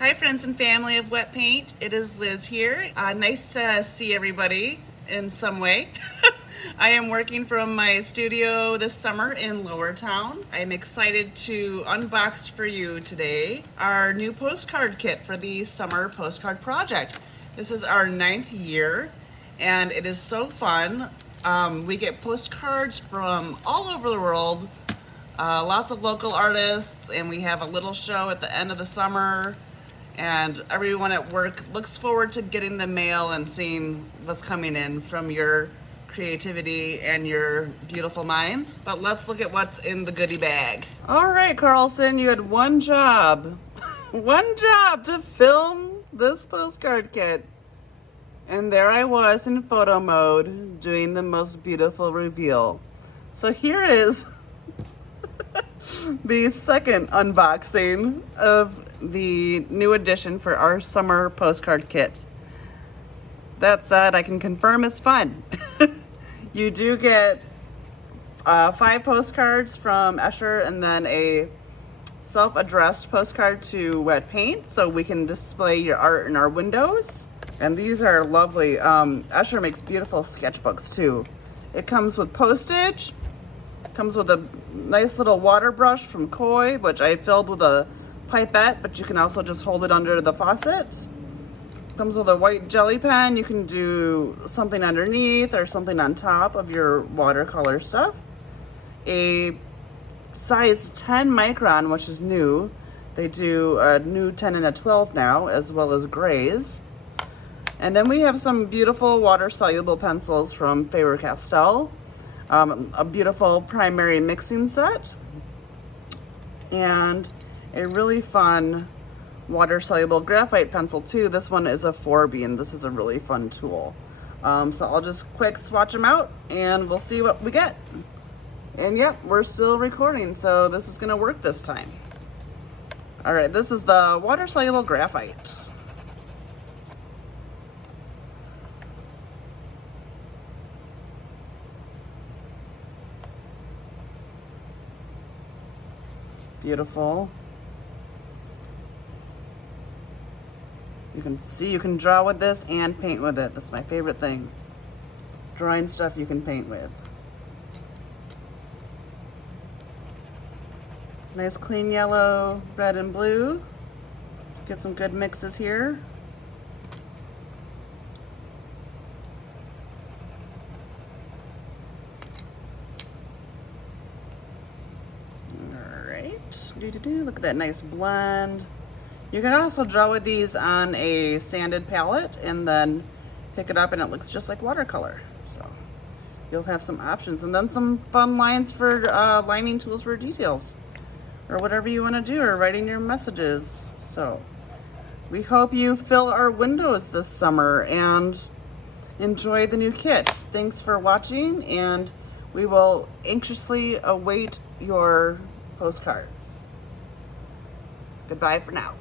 Hi friends and family of wet paint, it is Liz here. Nice to see everybody in some way. I am working from my studio this summer in Lower Town. I am excited to unbox for you today our new postcard kit for the summer postcard project. This is our 9th year and it is so fun. We get postcards from all over the world, lots of local artists, and we have a little show at the end of the summer. And everyone at work looks forward to getting the mail and seeing what's coming in from your creativity and your beautiful minds. But let's look at what's in the goodie bag. All right, Carlson, you had one job. One job to film this postcard kit. And there I was in photo mode doing the most beautiful reveal. So here is the second unboxing of the new addition for our summer postcard kit. That said, I can confirm it's fun. You do get 5 postcards from Etchr and then a self-addressed postcard to wet paint so we can display your art in our windows. And these are lovely. Etchr makes beautiful sketchbooks too. It comes with postage, comes with a nice little Waterbrush from Koi, which I filled with a pipette, but you can also just hold it under the faucet. Comes with a white jelly pen. You can do something underneath or something on top of your watercolor stuff. A size 10 micron, which is new. They do a new 10 and a 12 now, as well as grays. And then we have some beautiful water-soluble pencils from Faber-Castell. A beautiful primary mixing set. And a really fun water-soluble graphite pencil too. This one is a 4B and this is a really fun tool. So I'll just quick swatch them out and we'll see what we get. And yep, we're still recording, so this is gonna work this time. All right, this is the water-soluble graphite. Beautiful. You can see you can draw with this and paint with it. That's my favorite thing. Drawing stuff you can paint with. Nice clean yellow, red and blue. Get some good mixes here. Look at that nice blend. You can also draw with these on a sanded palette and then pick it up and it looks just like watercolor. So you'll have some options and then some fun lines for lining tools for details or whatever you want to do, or writing your messages. So we hope you fill our windows this summer and enjoy the new kit. Thanks for watching, and we will anxiously await your postcards. Goodbye for now.